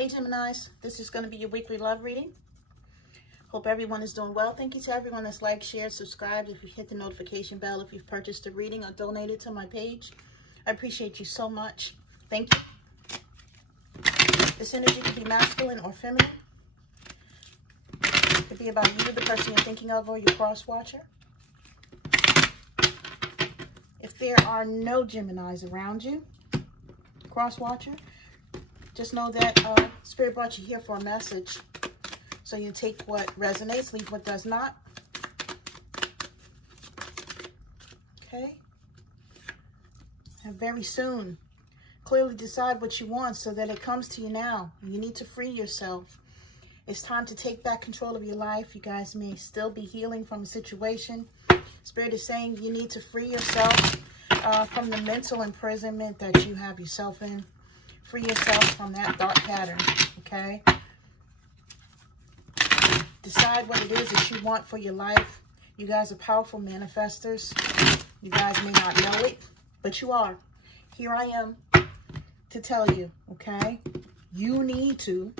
Hey Geminis, this is going to be your weekly love reading. Hope everyone is doing well. Thank you to everyone that's liked, shared, subscribed. If you've hit the notification bell, if you've purchased a reading or donated to my page, I appreciate you so much. Thank you. This energy could be masculine or feminine. It could be about you, the person you're thinking of, or your cross watcher. If there are no Geminis around you, cross watcher, just know that Spirit brought you here for a message. So you take what resonates, leave what does not. Okay? And very soon, clearly decide what you want so that it comes to you now. You need to free yourself. It's time to take back control of your life. You guys may still be healing from a situation. Spirit is saying you need to free yourself from the mental imprisonment that you have yourself in. Free yourself from that dark pattern, okay? Decide what it is that you want for your life. You guys are powerful manifestors. You guys may not know it, but you are. Here I am to tell you, okay? You need to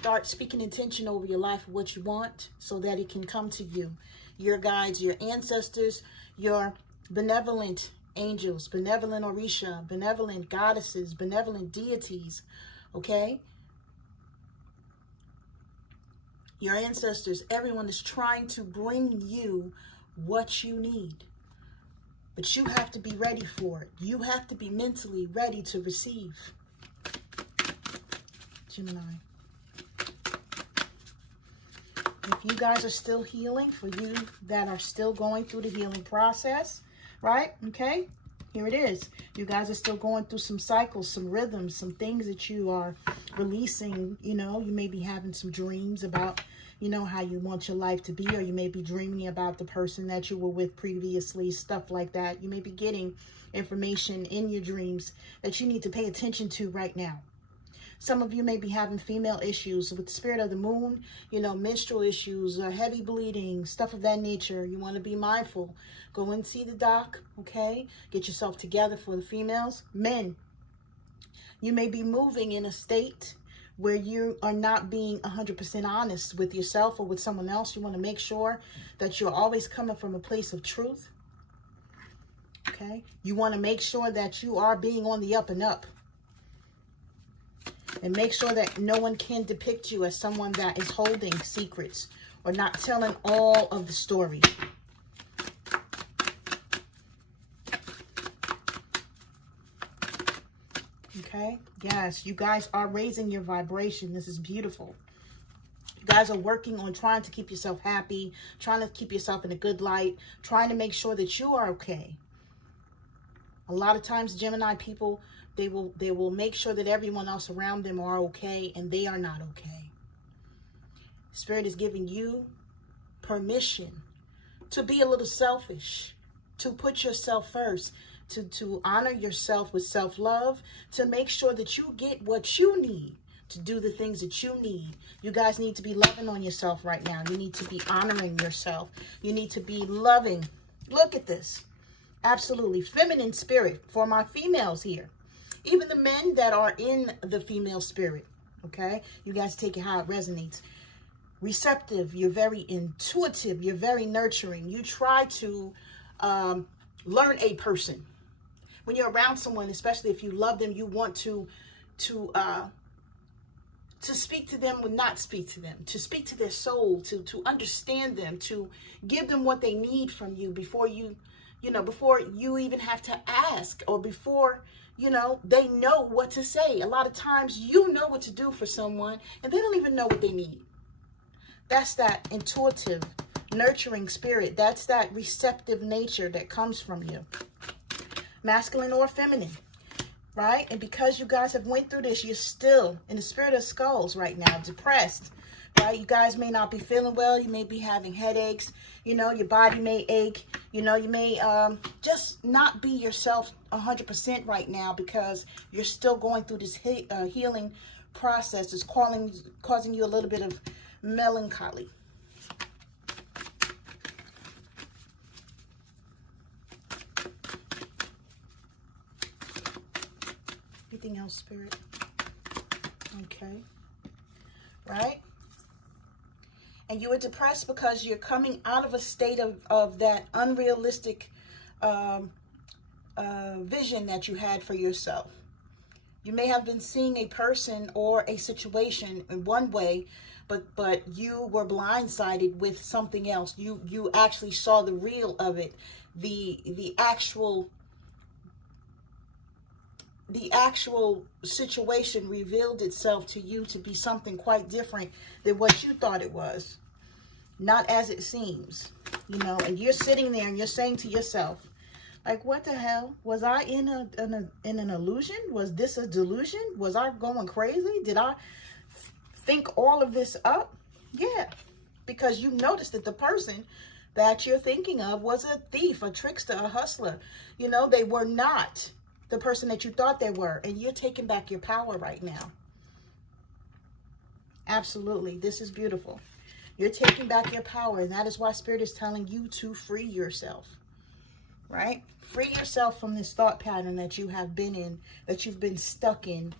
start speaking intention over your life of what you want so that it can come to you. Your guides, your ancestors, your benevolent angels, benevolent Orisha, benevolent goddesses, benevolent deities, okay? Your ancestors, everyone is trying to bring you what you need. But you have to be ready for it. You have to be mentally ready to receive. Gemini. If you guys are still healing, for you that are still going through the healing process, right? Okay, here it is. You guys are still going through some cycles, some rhythms, some things that you are releasing. You know, you may be having some dreams about, you know, how you want your life to be, or you may be dreaming about the person that you were with previously, stuff like that. You may be getting information in your dreams that you need to pay attention to right now. Some of you may be having female issues with the spirit of the moon, you know, menstrual issues, heavy bleeding, stuff of that nature. You want to be mindful. Go and see the doc, okay? Get yourself together. For the females. Men, you may be moving in a state where you are not being 100% honest with yourself or with someone else. You want to make sure that you're always coming from a place of truth, okay? You want to make sure that you are being on the up and up. And make sure that no one can depict you as someone that is holding secrets or not telling all of the story. Okay? Yes, you guys are raising your vibration. This is beautiful. You guys are working on trying to keep yourself happy, trying to keep yourself in a good light, trying to make sure that you are okay. A lot of times, Gemini people, they will make sure that everyone else around them are okay, and they are not okay. Spirit is giving you permission to be a little selfish, to put yourself first, to honor yourself with self-love, to make sure that you get what you need to do the things that you need. You guys need to be loving on yourself right now. You need to be honoring yourself. You need to be loving. Look at this. Absolutely. Feminine spirit for my females here. Even the men that are in the female spirit, okay? You guys take it how it resonates. Receptive, you're very intuitive, you're very nurturing. You try to learn a person. When you're around someone, especially if you love them, you want to speak to them, but not speak to them. To speak to their soul, to understand them, to give them what they need from you before you even have to ask, or before they know what to say. A lot of times you know what to do for someone and they don't even know what they need. That's that intuitive, nurturing spirit. That's that receptive nature that comes from you. Masculine or feminine, right? And because you guys have went through this, you're still in the spirit of skulls right now, depressed, right? You guys may not be feeling well. You may be having headaches. Your body may ache. You may just not be yourself 100% right now because you're still going through this healing process. It's causing you a little bit of melancholy. Anything else, Spirit? Okay. Right? And you were depressed because you're coming out of a state of that unrealistic vision that you had for yourself. You may have been seeing a person or a situation in one way, but you were blindsided with something else. You actually saw the real of it, the actual situation revealed itself to you to be something quite different than what you thought it was, not as it seems, you know. And you're sitting there and you're saying to yourself, like, what the hell? Was I in an illusion? Was this a delusion? Was I going crazy? Did I think all of this up? Yeah, because you noticed that the person that you're thinking of was a thief, a trickster, a hustler. You know, they were not the person that you thought they were, and you're taking back your power right now. Absolutely. This is beautiful. You're taking back your power, and that is why Spirit is telling you to free yourself. Right? Free yourself from this thought pattern that you have been in, that you've been stuck in.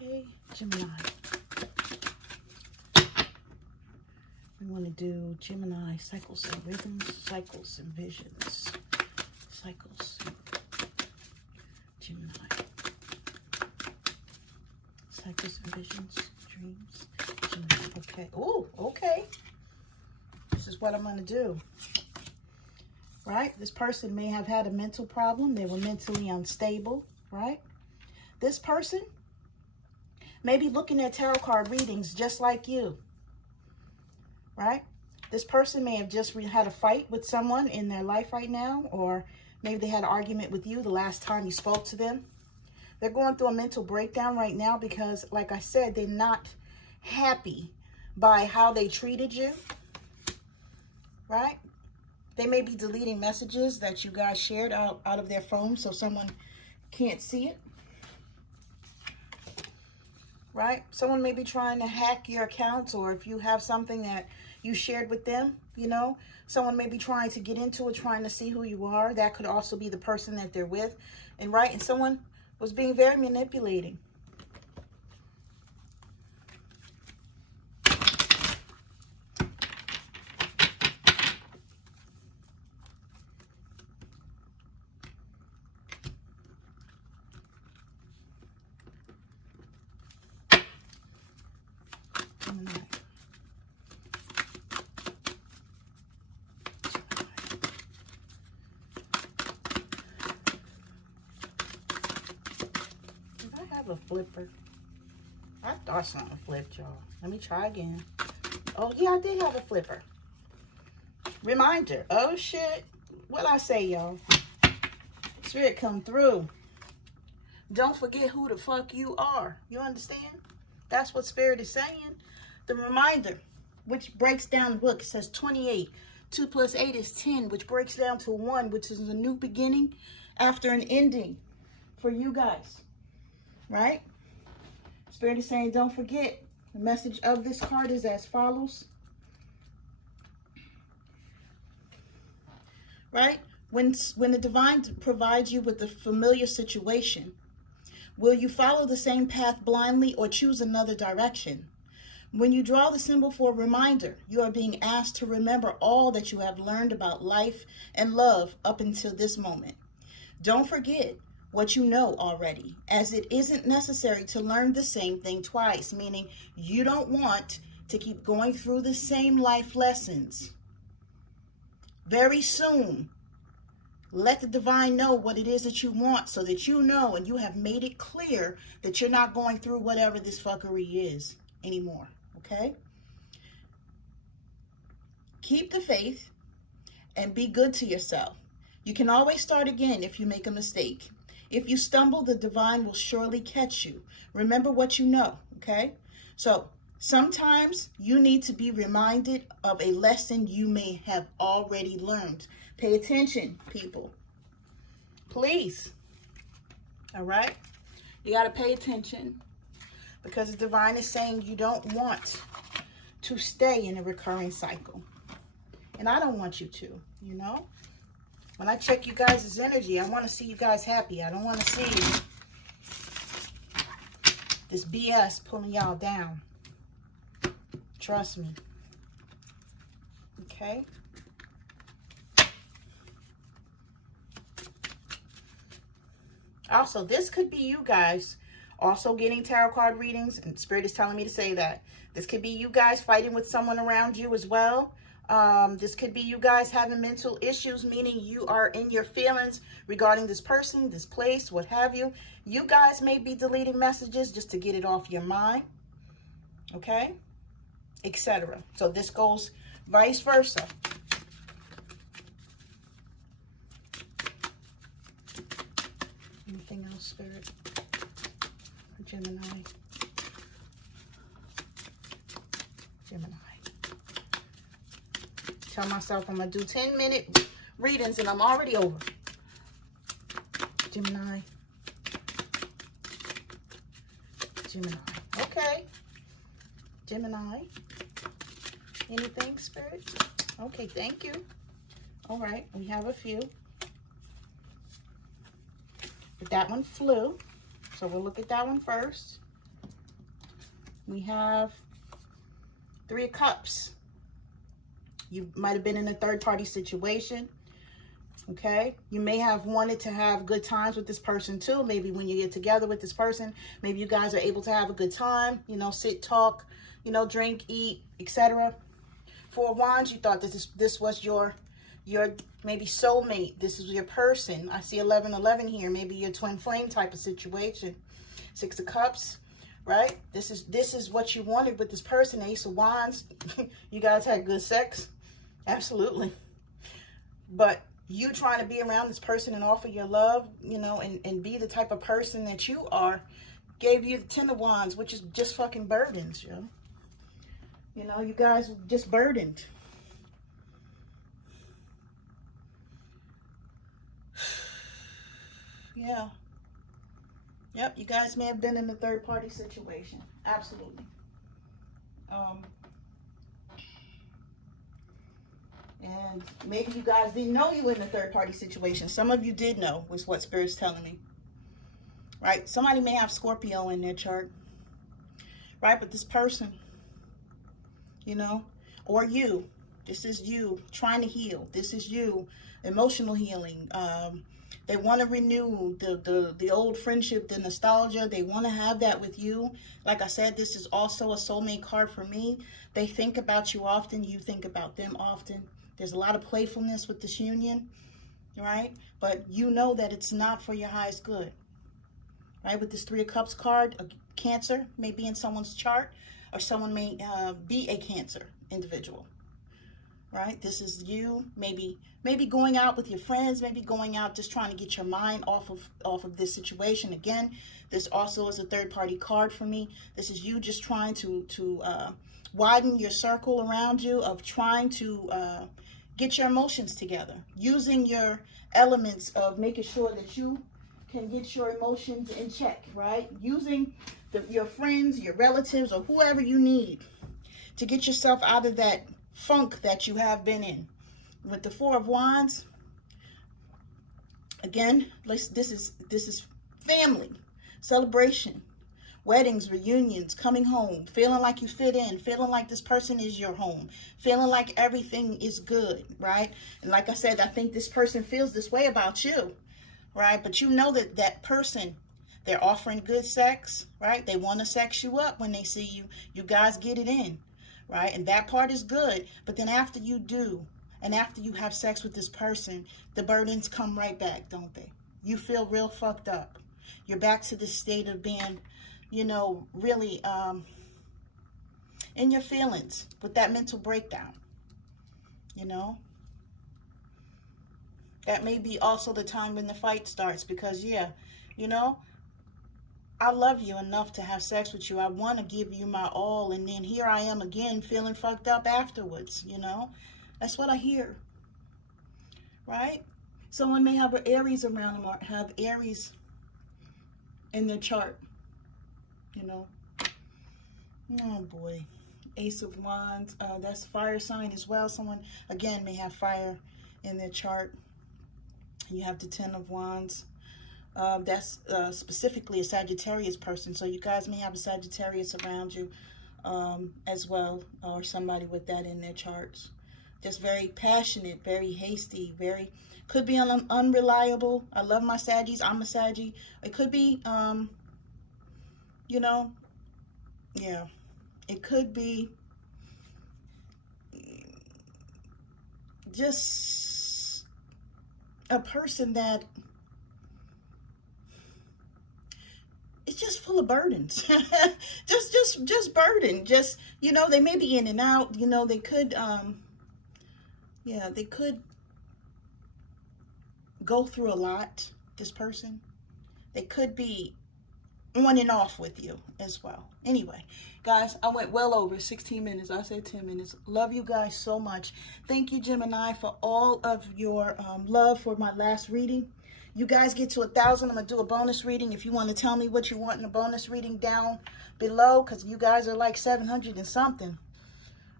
Okay, Gemini. We want to do Gemini, cycles and rhythms, cycles and visions. Cycles. Gemini. Cycles and visions, dreams. Gemini. Okay. Oh, okay. This is what I'm going to do. Right? This person may have had a mental problem. They were mentally unstable. Right? This person may be looking at tarot card readings just like you. Right? This person may have just had a fight with someone in their life right now, or maybe they had an argument with you the last time you spoke to them. They're going through a mental breakdown right now because, like I said, they're not happy by how they treated you. Right? They may be deleting messages that you guys shared out of their phone so someone can't see it. Right? Someone may be trying to hack your accounts, or if you have something that you shared with them, you know, someone may be trying to get into it, trying to see who you are. That could also be the person that they're with. And right, and someone was being very manipulating. A flipper. I thought something flipped, y'all. Let me try again. Oh yeah, I did have a flipper. Reminder. Oh shit. What I say, y'all? Spirit come through. Don't forget who the fuck you are. You understand? That's what Spirit is saying. The reminder, which breaks down, look, it says 28. 2 plus 8 is 10, which breaks down to 1, which is a new beginning after an ending for you guys. Right? Spirit is saying, don't forget, the message of this card is as follows. Right? When the divine provides you with a familiar situation, will you follow the same path blindly or choose another direction? When you draw the symbol for a reminder, you are being asked to remember all that you have learned about life and love up until this moment. Don't forget what you know already, as it isn't necessary to learn the same thing twice, meaning you don't want to keep going through the same life lessons. Very soon, let the divine know what it is that you want so that you know and you have made it clear that you're not going through whatever this fuckery is anymore, okay? Keep the faith and be good to yourself. You can always start again if you make a mistake. If you stumble, the divine will surely catch you. Remember what you know, okay? So Sometimes you need to be reminded of a lesson you may have already learned. Pay attention, people. Please. All right? You got to pay attention, because the divine is saying you don't want to stay in a recurring cycle. And I don't want you to, you know? When I check you guys' energy, I want to see you guys happy. I don't want to see this BS pulling y'all down. Trust me. Okay? Also, this could be you guys also getting tarot card readings, and Spirit is telling me to say that. This could be you guys fighting with someone around you as well. This could be you guys having mental issues, meaning you are in your feelings regarding this person, this place, what have you. You guys may be deleting messages just to get it off your mind. Okay? Etc. So this goes vice versa. Anything else, Spirit? For Gemini. Gemini. Tell myself I'm going to do 10-minute readings and I'm already over. Gemini. Gemini. Okay. Gemini. Anything, Spirit? Okay, thank you. All right, we have a few. But that one flew. So we'll look at that one first. We have 3 of Cups. You might have been in a third-party situation. Okay? You may have wanted to have good times with this person too. Maybe when you get together with this person, maybe you guys are able to have a good time. You know, sit, talk, you know, drink, eat, etc. 4 of Wands, you thought this was your maybe soulmate. This is your person. I see 11-11 here. Maybe your twin flame type of situation. 6 of Cups, right? This is what you wanted with this person. Ace of Wands. You guys had good sex. Absolutely. But you trying to be around this person and offer your love, you know, and be the type of person that you are, gave you the 10 of Wands, which is just fucking burdens, you know. You know, you guys were just burdened. Yeah. Yep, you guys may have been in a third-party situation. Absolutely. And maybe you guys didn't know you were in a third-party situation. Some of you did know, was what Spirit's telling me. Right? Somebody may have Scorpio in their chart. Right? But this person, you know, or you, this is you trying to heal. This is you, emotional healing. They want to renew the old friendship, the nostalgia. They want to have that with you. Like I said, this is also a soulmate card for me. They think about you often. You think about them often. There's a lot of playfulness with this union, right? But you know that it's not for your highest good, right? With this 3 of Cups card, a Cancer may be in someone's chart, or someone may be a Cancer individual, right? This is you maybe going out with your friends, maybe going out just trying to get your mind off of this situation. Again, this also is a third-party card for me. This is you just trying to widen your circle around you, of trying to get your emotions together, using your elements of making sure that you can get your emotions in check, right? Using your friends, your relatives, or whoever you need to get yourself out of that funk that you have been in. With the 4 of Wands, again, this is family, celebration, weddings, reunions, coming home, feeling like you fit in, feeling like this person is your home, feeling like everything is good, right? And like I said, I think this person feels this way about you, right? But you know that that person, they're offering good sex, right? They want to sex you up when they see you. You guys get it in, right? And that part is good. But then after you do, and after you have sex with this person, the burdens come right back, don't they? You feel real fucked up. You're back to the state of being, you know, really in your feelings with that mental breakdown, you know? That may be also the time when the fight starts, because, yeah, you know, I love you enough to have sex with you. I want to give you my all. And then here I am again feeling fucked up afterwards, you know. That's what I hear. Right? Someone may have an Aries around them or have Aries in their chart, you know. Oh boy. Ace of Wands, that's fire sign as well. Someone, again, may have fire in their chart. You have the Ten of Wands. That's specifically a Sagittarius person. So you guys may have a Sagittarius around you as well, or somebody with that in their charts. Just very passionate, very hasty, very, could be unreliable. I love my Saggies. I'm a Saggy. It could be, you know, yeah. It could be just a person that is just full of burdens. just burden. Just, you know, they may be in and out. You know, they could, yeah, they could go through a lot, this person. They could be on and off with you as well. Anyway, guys, I went well over 16 minutes. I said 10 minutes. Love you guys so much. Thank you, Gemini, for all of your love for my last reading. You guys get to 1,000. I'm going to do a bonus reading. If you want to tell me what you want in a bonus reading down below, because you guys are like 700 and something.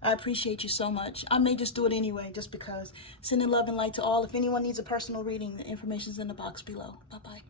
I appreciate you so much. I may just do it anyway, just because. Sending love and light to all. If anyone needs a personal reading, the information's in the box below. Bye-bye.